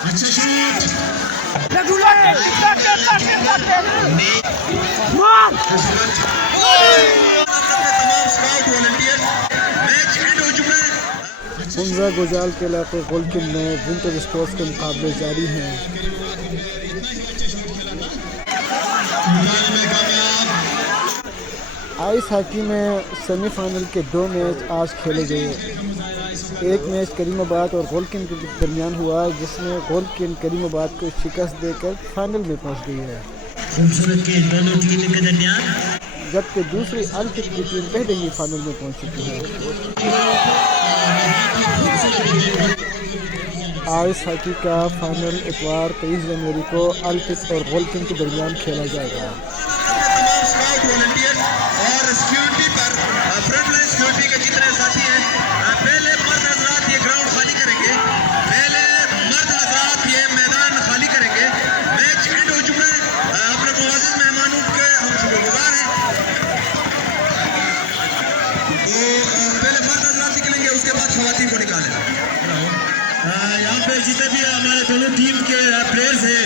अच्छा शूट तमाम scout volunteers match and हो चुका है। हुंजा गुजाल के इलाके गोलकिन में विंटर स्पोर्ट्स के मुकाबले जारी हैं। आइस हॉकी में सेमीफाइनल के 2 मैच आज खेले गए। एक मैच करीमाबाद और गोलकिन के दरमियान हुआ, जिसमें गोलकिन करीमाबाद को शिकस्त देकर फाइनल में पहुंच गई है, खूबसूरत के दोनों टीम के दरमियान, जबकि दूसरी अल्फिक की टीम पहले ही फाइनल में पहुंच चुकी है। आइस हॉकी का फाइनल इतवार 23 जनवरी को अल्फिक और गोलकिन के दरमियान खेला जाएगा। तमाम स्काउट वॉलंटियर्स और सिक्योरिटी पर फ्रंट लाइन सिक्योरिटी के जितने साथी हैं, पहले मर्द हजरात ये ग्राउंड खाली करेंगे। पहले मर्द हजरात ये मैदान खाली करेंगे। मैच एंड हो चुका है। अपने मुआज़िज़ मेहमानों के हम शुक्रगुजार हैं। तो पहले मर्द हजरात निकलेंगे, उसके बाद खवातीन को निकालें। यहाँ पे जितने भी हमारे दोनों टीम के प्लेयर्स हैं